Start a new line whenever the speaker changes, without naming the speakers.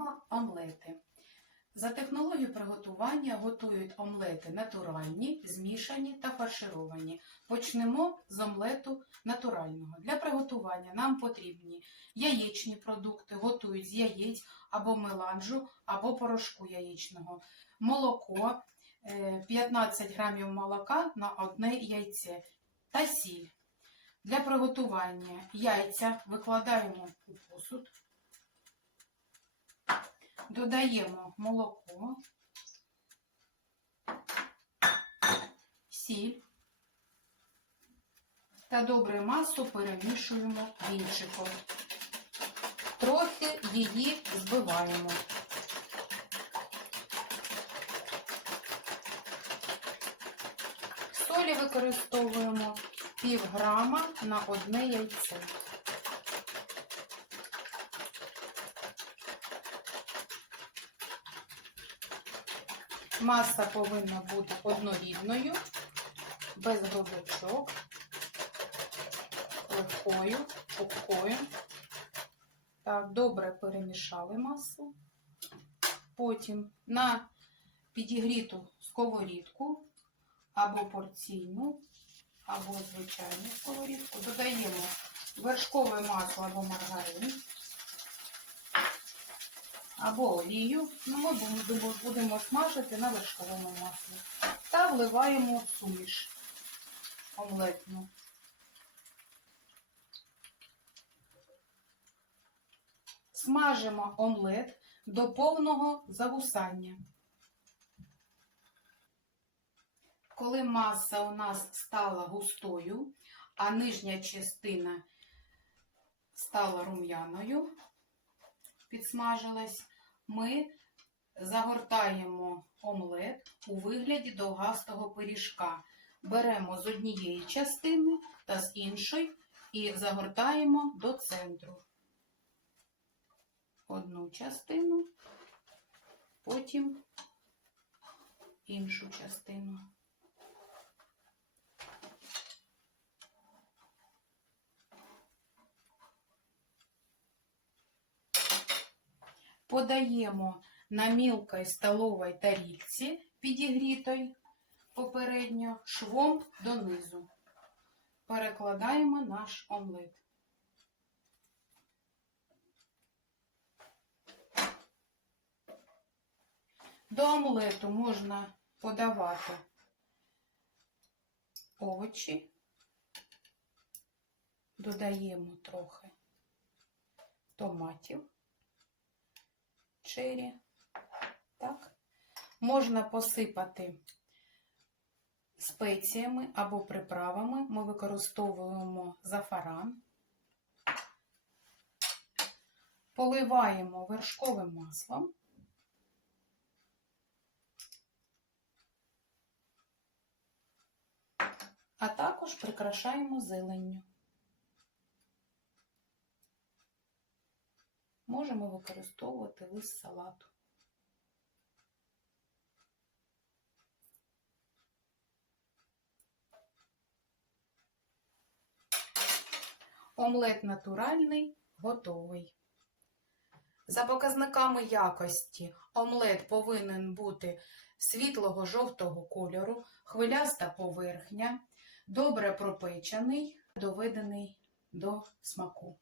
Готуємо омлети. За технологією приготування готують омлети натуральні, змішані та фаршировані. Почнемо з омлету натурального. Для приготування нам потрібні яєчні продукти, готують з яєць або меланжу, або порошку яєчного, молоко, е, 15 грамів молока на одне яйце та сіль. Для приготування яйця викладаємо у посуд. Додаємо молоко, сіль та добре масу перемішуємо вінчиком. Трохи її збиваємо. Солі використовуємо пів грама на одне яйце. Маса повинна бути однорідною, без грудочок, легкою, пухкою. Так, добре перемішали масу. Потім на підігріту сковорідку або порційну, або звичайну сковорідку додаємо вершкове масло або маргарин або олію. Ну, ми будемо, смажити на вершковому маслі. Та вливаємо суміш омлетну. Смажимо омлет до повного загусання. Коли маса у нас стала густою, а нижня частина стала рум'яною, підсмажилась, ми загортаємо омлет у вигляді довгастого пиріжка. Беремо з однієї частини та з іншої і загортаємо до центру. Одну частину, потім іншу частину. Подаємо на мілкій столовій тарілці, підігрітої попередньо, швом донизу. Перекладаємо наш омлет. До омлету можна подавати овочі, додаємо трохи томатів чері. Так. Можна посипати спеціями або приправами. Ми використовуємо зафаран. Поливаємо вершковим маслом. А також прикрашаємо зеленню. Можемо використовувати лист салату. Омлет натуральний готовий. За показниками якості омлет повинен бути світлого жовтого кольору, хвиляста поверхня, добре пропечений, доведений до смаку.